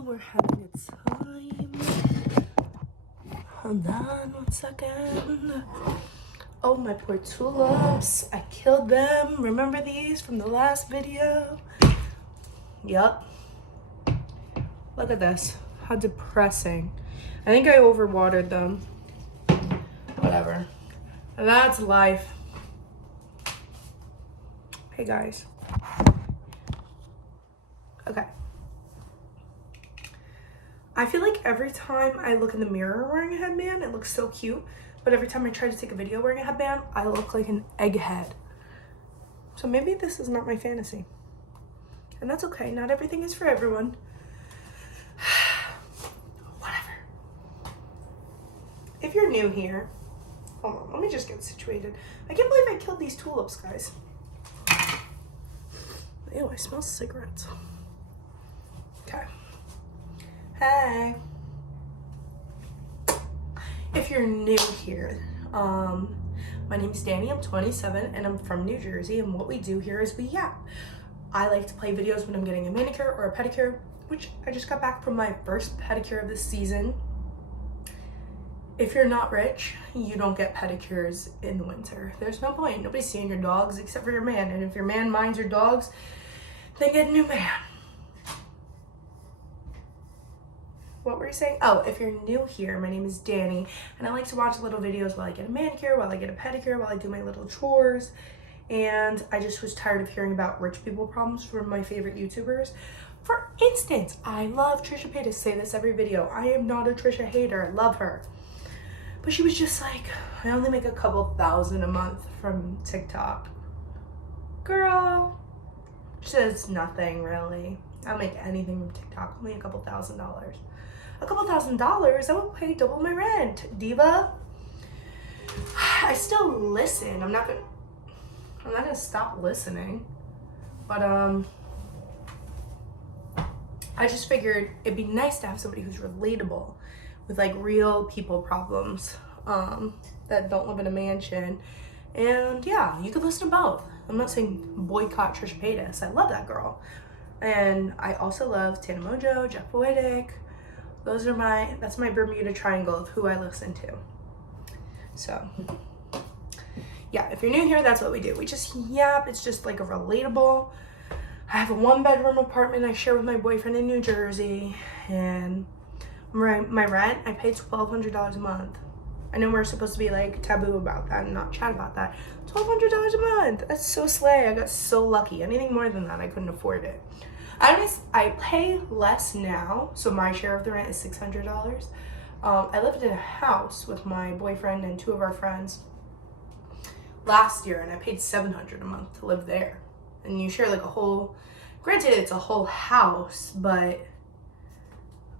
y'all. We're having a time. Hold on 1 second. Oh, my poor tulips. I killed them. Remember these from the last video? Yup. Look at this. How depressing. I think I overwatered them. Whatever. That's life. Hey, guys. Okay. I feel like every time I look in the mirror wearing a headband, it looks so cute. But every time I try to take a video wearing a headband, I look like an egghead. So maybe this is not my fantasy. And that's okay. Not everything is for everyone. Whatever. If you're new here, hold on, let me just get situated. I can't believe I killed these tulips, guys. Ew, I smell cigarettes. Okay. Hey. If you're new here, my name is Dani, I'm 27, and I'm from New Jersey, and what we do here is we yap. I like to play videos when I'm getting a manicure or a pedicure, which I just got back from my first pedicure of the season. If you're not rich, you don't get pedicures in the winter. There's no point. Nobody's seeing your dogs except for your man, and if your man minds your dogs, then get a new man. What were you saying? Oh, if you're new here, my name is Dani, and I like to watch little videos while I get a manicure, while I get a pedicure, while I do my little chores. And I just was tired of hearing about rich people problems from my favorite YouTubers. For instance, I love Trisha Paytas. Say this every video. I am not a Trisha hater. I love her. But she was just like, I only make a couple thousand a month from TikTok. Girl, she says nothing really. I don't make anything from TikTok, only a couple $1,000s. A couple $1,000, I will pay double my rent, diva. I still listen. I'm not gonna stop listening. But I just figured it'd be nice to have somebody who's relatable with like real people problems that don't live in a mansion. And yeah, you could listen to both. I'm not saying boycott Trisha Paytas. I love that girl. And I also love Tana Mojo, Jeff Poetic. That's my Bermuda Triangle of who I listen to. So yeah, if you're new here, that's what we do. We just yap. It's just like a relatable. I have a 1-bedroom apartment I share with my boyfriend in New Jersey, and my rent, I pay $1,200 a month. I know we're supposed to be like taboo about that and not chat about that. $1,200 a month. That's so slay. I got so lucky. Anything more than that, I couldn't afford it. I pay less now, so my share of the rent is $600. I lived in a house with my boyfriend and 2 of our friends last year, and I paid $700 a month to live there. And you share like a whole, granted it's a whole house, but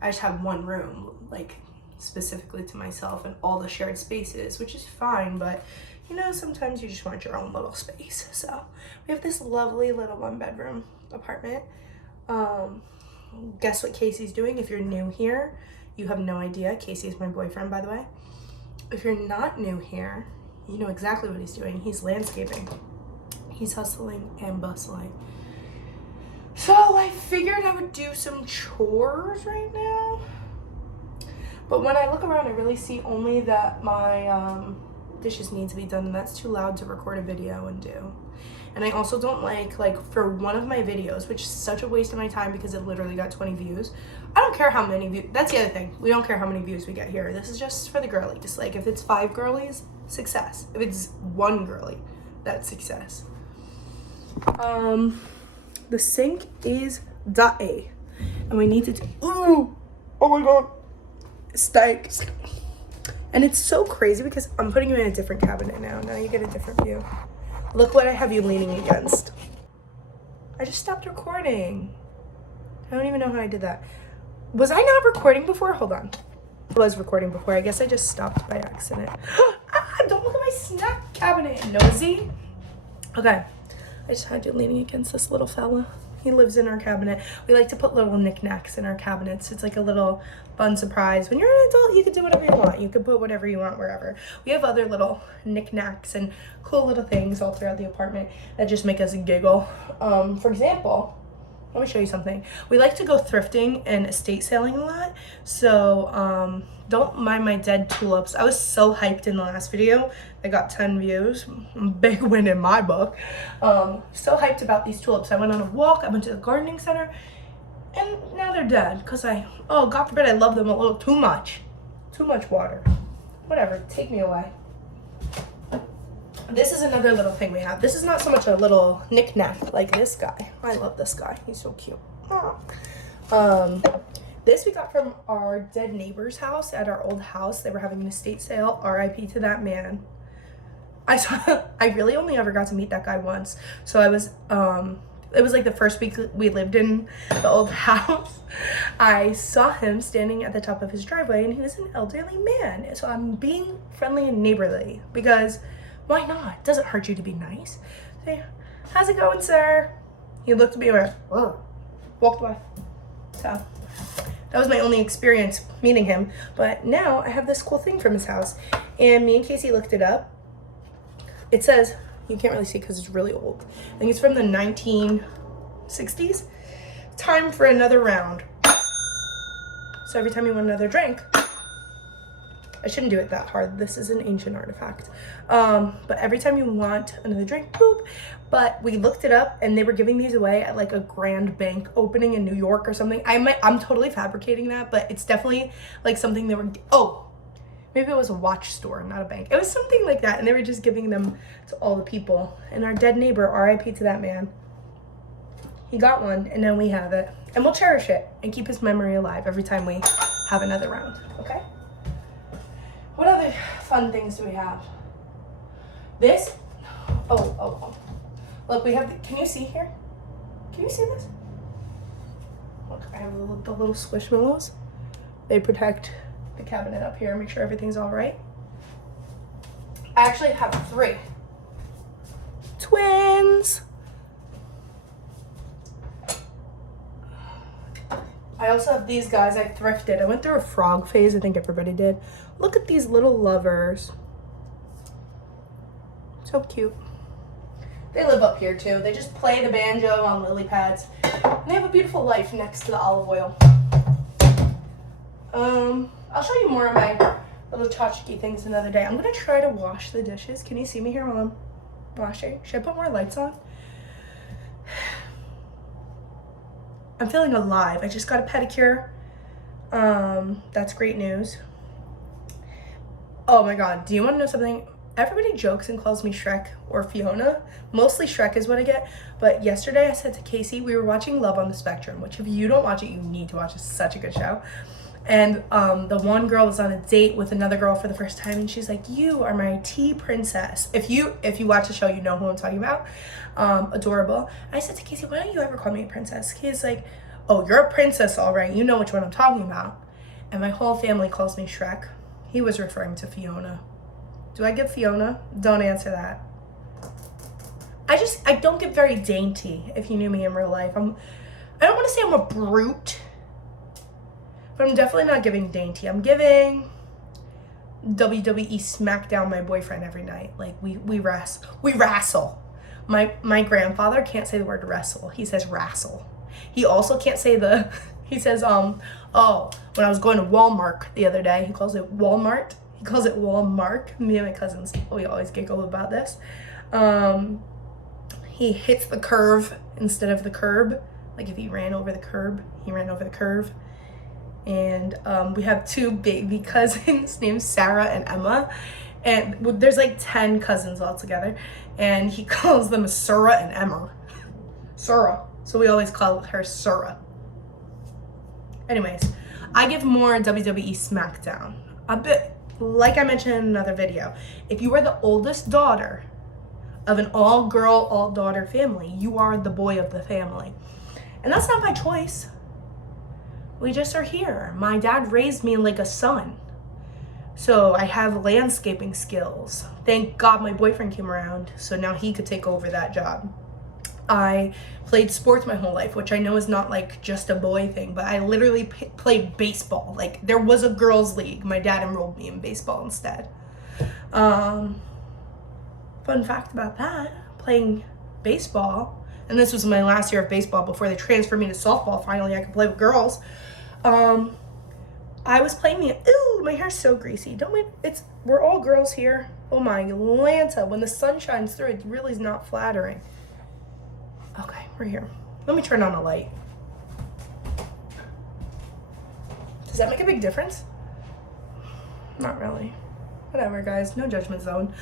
I just have 1 room, like specifically to myself, and all the shared spaces, which is fine, but you know, sometimes you just want your own little space. So we have this lovely little 1-bedroom apartment. Guess what Casey's doing? If you're new here, you have no idea. Casey is my boyfriend, by the way. If you're not new here, you know exactly what he's doing. He's landscaping. He's hustling and bustling. So I figured I would do some chores right now. But when I look around, I really see only that my dishes need to be done, and that's too loud to record a video and do. And I also don't like for one of my videos, which is such a waste of my time because it literally got 20 views. I don't care how many views. That's the other thing. We don't care how many views we get here. This is just for the girlies. Like if it's 5 girlies, success. If it's 1 girly, that's success. The sink is dirty, and we need to oh my god, stinks. And it's so crazy because I'm putting you in a different cabinet now. Now you get a different view. Look what I have you leaning against. I just stopped recording. I don't even know how I did that. Was I not recording before? Hold on. I was recording before. I guess I just stopped by accident. Don't look at my snack cabinet, nosy. Okay. I just had you leaning against this little fella. He lives in our cabinet. We like to put little knickknacks in our cabinets. It's like a little fun surprise. When you're an adult, you can do whatever you want. You can put whatever you want wherever. We have other little knickknacks and cool little things all throughout the apartment that just make us giggle. For example, let me show you something. We like to go thrifting and estate selling a lot. So don't mind my dead tulips. I was so hyped in the last video. I got 10 views. Big win in my book. So hyped about these tulips. I went on a walk. I went to the gardening center. And now they're dead. Because oh, God forbid, I love them a little too much. Too much water. Whatever. Take me away. This is another little thing we have. This is not so much a little knick-knack like this guy. I love this guy. He's so cute. This we got from our dead neighbor's house at our old house. They were having an estate sale. RIP to that man. I really only ever got to meet that guy once. So I was, it was like the first week we lived in the old house. I saw him standing at the top of his driveway and he was an elderly man. So I'm being friendly and neighborly because why not? It doesn't hurt you to be nice. Say, how's it going, sir? He looked at me and went, walked away. So that was my only experience meeting him. But now I have this cool thing from his house. And me and Casey looked it up. It says, you can't really see because it's really old. I think it's from the 1960s. Time for another round. So every time you want another drink, I shouldn't do it that hard. This is an ancient artifact. But every time you want another drink, boop. But we looked it up and they were giving these away at like a grand bank opening in New York or something. I'm totally fabricating that, but it's definitely like something they were, maybe it was a watch store, not a bank. It was something like that. And they were just giving them to all the people. And our dead neighbor, RIP to that man. He got one and now we have it. And we'll cherish it and keep his memory alive every time we have another round, okay? What other fun things do we have? This, look, we have, can you see here? Can you see this? Look, I have the little squishmallows. They protect the cabinet up here, make sure everything's all right. I actually have 3. Twins. I also have these guys I thrifted. I went through a frog phase, I think everybody did. Look at these little lovers. So cute. They live up here too. They just play the banjo on lily pads. And they have a beautiful life next to the olive oil. I'll show you more of my little tchotchke things another day. I'm gonna try to wash the dishes. Can you see me here while I'm washing? Should I put more lights on? I'm feeling alive. I just got a pedicure. That's great news. Oh my God, do you want to know something? Everybody jokes and calls me Shrek or Fiona. Mostly Shrek is what I get. But yesterday I said to Casey, we were watching Love on the Spectrum, which if you don't watch it, you need to watch. It's such a good show. And the one girl was on a date with another girl for the first time, and she's like, "You are my tea princess." If you watch the show, you know who I'm talking about. Adorable. I said to Casey, "Why don't you ever call me a princess?" He's like, "Oh, you're a princess, all right. You know which one I'm talking about." And my whole family calls me Shrek. He was referring to Fiona. Do I get Fiona? Don't answer that. I don't get very dainty. If you knew me in real life, I don't want to say I'm a brute. But I'm definitely not giving dainty. I'm giving WWE SmackDown my boyfriend every night. Like we wrestle. My grandfather can't say the word wrestle. He says wrestle. He also can't say he says when I was going to Walmart the other day, he calls it Walmart. He calls it Walmart. Me and my cousins, we always giggle about this. He hits the curve instead of the curb. Like if he ran over the curb, he ran over the curve. And we have 2 baby cousins named Sarah and Emma. And there's like 10 cousins all together. And he calls them Surah and Emma. Surah. So we always call her Surah. Anyways, I give more WWE SmackDown. A bit, like I mentioned in another video, if you are the oldest daughter of an all-girl, all-daughter family, you are the boy of the family. And that's not by choice. We just are here. My dad raised me like a son. So I have landscaping skills. Thank God my boyfriend came around, so now he could take over that job. I played sports my whole life, which I know is not like just a boy thing, but I literally played baseball. Like there was a girls' league. My dad enrolled me in baseball instead. Fun fact about that, playing baseball and this was my last year of baseball before they transferred me to softball. Finally, I could play with girls. I was playing ooh, my hair's so greasy. We're all girls here. Oh my Lanta, when the sun shines through, it really is not flattering. Okay, we're here. Let me turn on a light. Does that make a big difference? Not really. Whatever, guys, no judgment zone.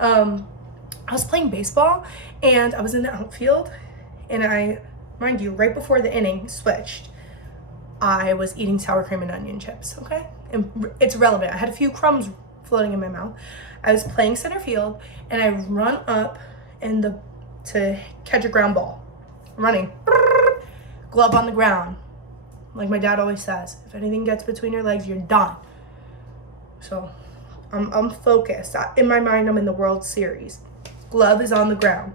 I was playing baseball and I was in the outfield, and mind you, right before the inning switched, I was eating sour cream and onion chips, okay? And it's relevant. I had a few crumbs floating in my mouth. I was playing center field, and I run up to catch a ground ball. Running. Glove on the ground. Like my dad always says, if anything gets between your legs, you're done. So I'm focused. In my mind, I'm in the World Series. Glove is on the ground.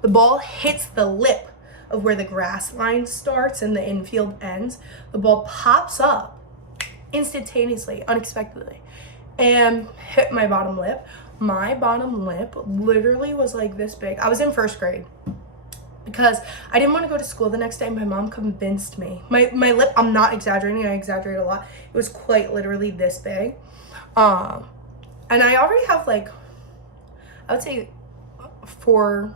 The ball hits the lip of where the grass line starts and the infield ends. The ball pops up instantaneously, unexpectedly, and hit my bottom lip. My bottom lip literally was like this big. I was in first grade because I didn't want to go to school the next day. My mom convinced me. My lip, I'm not exaggerating, I exaggerate a lot. It was quite literally this big. And I already have I would say 4,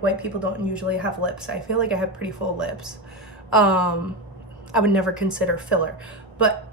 white people don't usually have lips. I feel like I have pretty full lips. I would never consider filler, but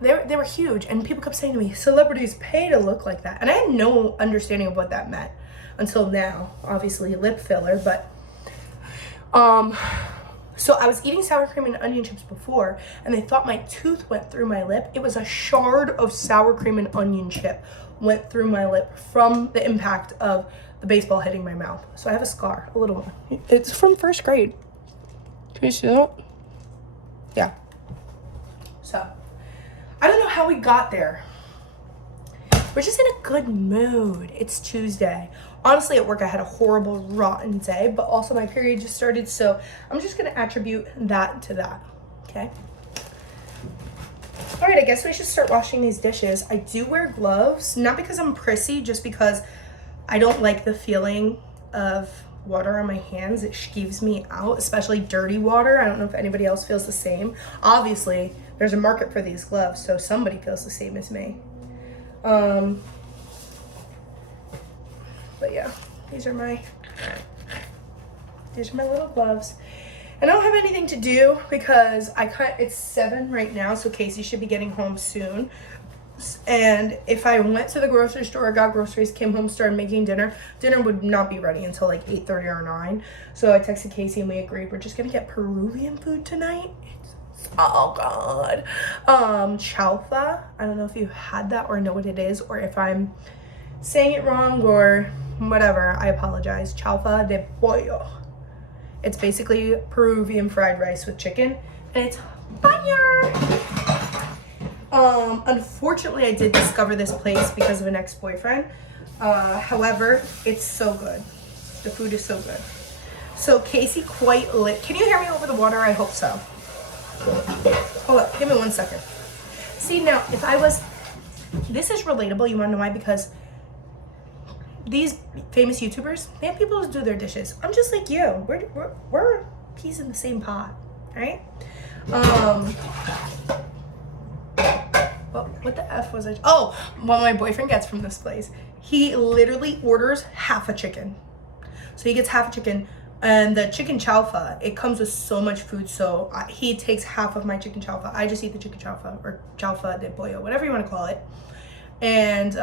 they were huge, and people kept saying to me, celebrities pay to look like that. And I had no understanding of what that meant until now. Obviously lip filler, but so I was eating sour cream and onion chips before, and they thought my tooth went through my lip. It was a shard of sour cream and onion chip went through my lip from the impact of the baseball hitting my mouth. So I have a scar, a little one. It's from first grade. Can you see that? Yeah. So I don't know how we got there. We're just in a good mood. It's Tuesday. Honestly, at work I had a horrible, rotten day, but also my period just started, so I'm just gonna attribute that to that, okay? All right, I guess we should start washing these dishes. I do wear gloves, not because I'm prissy, just because I don't like the feeling of water on my hands. It skeeves me out, especially dirty water. I don't know if anybody else feels the same. Obviously, there's a market for these gloves, so somebody feels the same as me. But yeah, these are my little gloves. And I don't have anything to do because it's 7 right now, so Casey should be getting home soon. And if I went to the grocery store, got groceries, came home, started making dinner would not be ready until 8:30 or 9. So I texted Casey and we agreed we're just gonna get Peruvian food tonight. It's so good. Chalfa. I don't know if you had that or know what it is, or if I'm saying it wrong or whatever, I apologize. Chalfa de pollo. It's basically Peruvian fried rice with chicken, and it's fire. Unfortunately, I did discover this place because of an ex-boyfriend. However, it's so good. The food is so good. So Casey quite lit. Can you hear me over the water? I hope so. Hold up, give me 1 second. See, now, this is relatable. You wanna know why? Because these famous YouTubers, they have people who do their dishes. I'm just like you. We're peas in the same pot, right? What the F was I? Oh, what my boyfriend gets from this place. He literally orders half a chicken. So he gets half a chicken, and the chicken chalfa, it comes with so much food. So he takes half of my chicken chalfa. I just eat the chicken chalfa, or chalfa de pollo, whatever you want to call it. And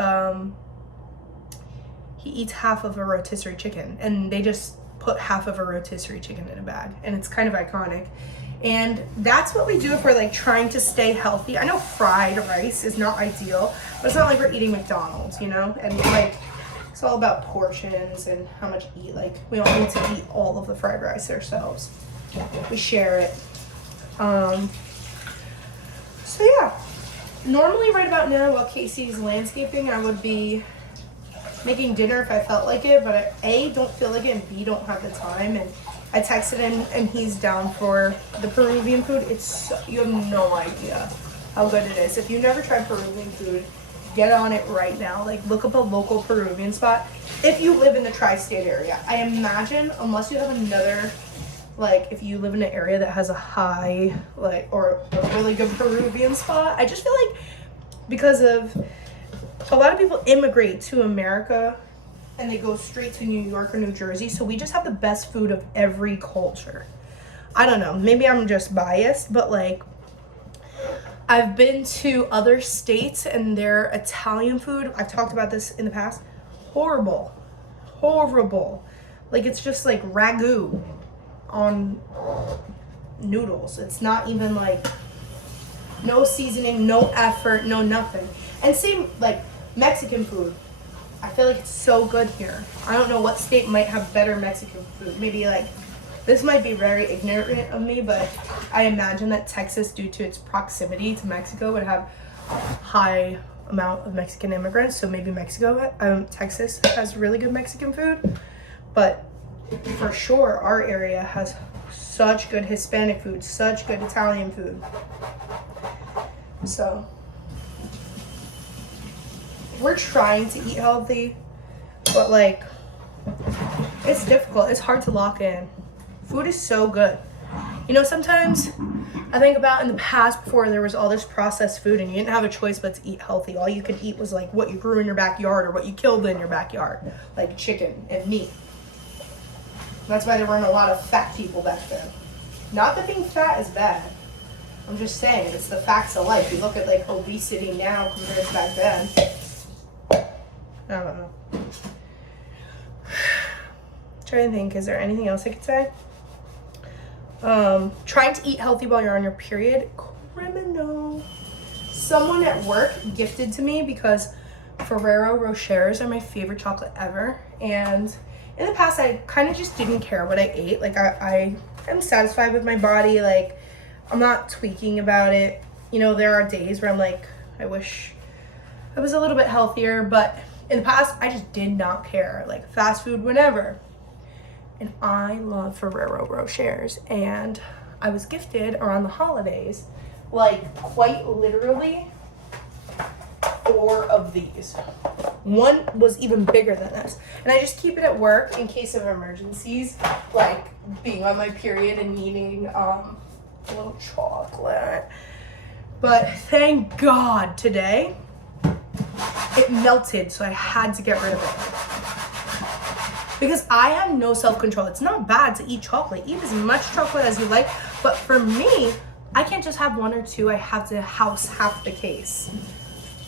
he eats half of a rotisserie chicken, and they just put half of a rotisserie chicken in a bag, and it's kind of iconic. And that's what we do if we're trying to stay healthy. I know fried rice is not ideal, but it's not like we're eating McDonald's, you know? And it's all about portions and how much you eat. We don't need to eat all of the fried rice ourselves. We share it. So yeah, normally right about now while Casey's landscaping, I would be making dinner if I felt like it, but I A, don't feel like it, and B, don't have the time. And I texted him and he's down for the Peruvian food. You have no idea how good it is. If you never tried Peruvian food, get on it right now. Look up a local Peruvian spot. if you live in the tri-state area, I imagine, unless you have another, like, if you live in an area that has a high, like, or a really good Peruvian spot, I just feel like because of a lot of people immigrate to America and they go straight to New York or New Jersey, so we just have the best food of every culture. I don't know, maybe I'm just biased, but like, I've been to other states and their Italian food, I've talked about this in the past, horrible. Like, it's just like ragu on noodles. It's not even like, no seasoning, no effort, no nothing. And same like Mexican food. I feel like it's so good here. I don't know what state might have better Mexican food. Maybe like, this might be very ignorant of me, but I imagine that Texas, due to its proximity to Mexico, would have high amount of Mexican immigrants. So maybe Texas has really good Mexican food. But for sure, our area has such good Hispanic food, such good Italian food. So we're trying to eat healthy, but like, it's difficult. It's hard to lock in. Food is so good. You know, sometimes I think about in the past, before there was all this processed food and you didn't have a choice but to eat healthy. All you could eat was like what you grew in your backyard or what you killed in your backyard, like chicken and meat. That's why there weren't a lot of fat people back then. Not that being fat is bad. I'm just saying, it's the facts of life. You look at like obesity now compared to back then. I don't know. Trying to think, is there anything else I could say? Trying to eat healthy while you're on your period, criminal. Someone at work gifted to me, because Ferrero Rochers are my favorite chocolate ever, and in the past I kind of just didn't care what I ate. Like, I am satisfied with my body. Like, I'm not tweaking about it. You know, there are days where I'm like, I wish I was a little bit healthier, but in the past I just did not care. Like, fast food, whatever. And I love Ferrero Rochers, and I was gifted around the holidays, like, quite literally 4 of these. One was even bigger than this, and I just keep it at work in case of emergencies, like being on my period and needing a little chocolate. But thank God today it melted, so I had to get rid of it. Because I have no self-control. It's not bad to eat chocolate. Eat as much chocolate as you like. But for me, I can't just have 1 or 2. I have to house half the case.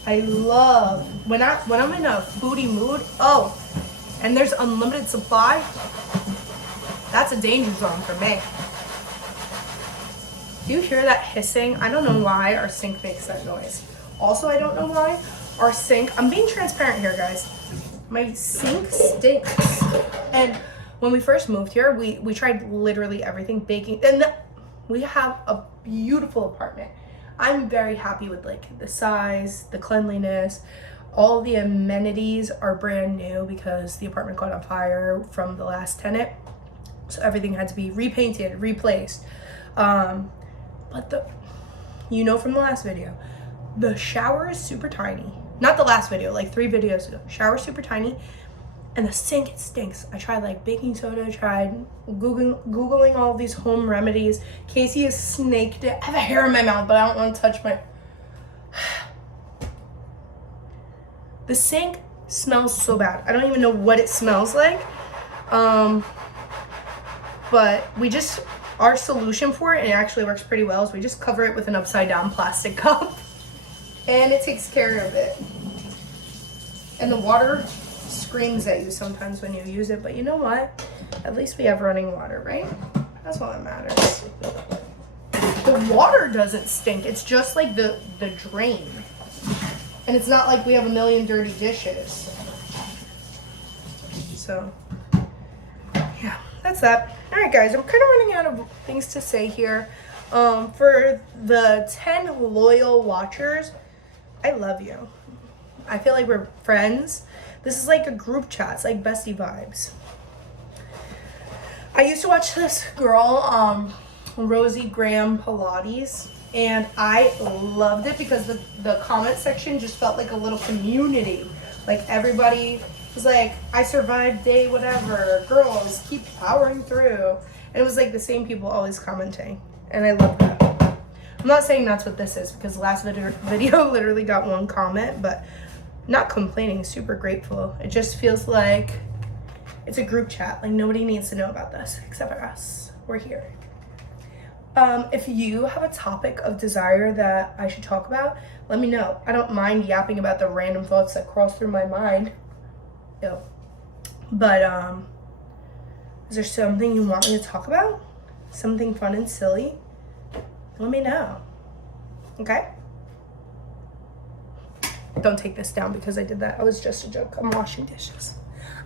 I love, when I'm in a foodie mood, and there's unlimited supply, that's a danger zone for me. Do you hear that hissing? I don't know why our sink makes that noise. Also, I don't know why our sink, I'm being transparent here, guys. My sink stinks. And when we first moved here, we tried literally everything, baking, and we have a beautiful apartment. I'm very happy with like the size, the cleanliness, all the amenities are brand new because the apartment caught on fire from the last tenant. So everything had to be repainted, replaced. But you know from the last video, the shower is super tiny. Not the last video, like 3 videos ago. Shower super tiny, and the sink, it stinks. I tried like baking soda, I tried Googling all these home remedies. Casey has snaked it. I have a hair in my mouth, but I don't want to touch my... The sink smells so bad. I don't even know what it smells like. But our solution for it, and it actually works pretty well, is we just cover it with an upside down plastic cup. And it takes care of it. And the water screams at you sometimes when you use it, but you know what? At least we have running water, right? That's all that matters. The water doesn't stink. It's just like the drain. And it's not like we have a million dirty dishes. So, yeah, that's that. All right, guys, I'm kind of running out of things to say here. For the 10 loyal watchers, I love you. I feel like we're friends. This is like a group chat. It's like bestie vibes. I used to watch this girl, Rosie Graham Pilates, and I loved it because the comment section just felt like a little community. Like everybody It was like, I survived day whatever. Girls, keep powering through. And it was like the same people always commenting. And I love that. I'm not saying that's what this is because the last video literally got one comment, but not complaining, super grateful. It just feels like it's a group chat. Like nobody needs to know about this except for us. We're here. If you have a topic of desire that I should talk about, let me know. I don't mind yapping about the random thoughts that cross through my mind. Ew. But is there something you want me to talk about? Something fun and silly? Let me know. Okay? Don't take this down because I did that. It was just a joke. I'm washing dishes.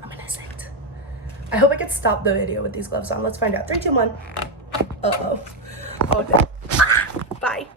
I'm innocent. I hope I can stop the video with these gloves on. Let's find out. 3, 2, 1. Uh-oh. Oh, no. Bye.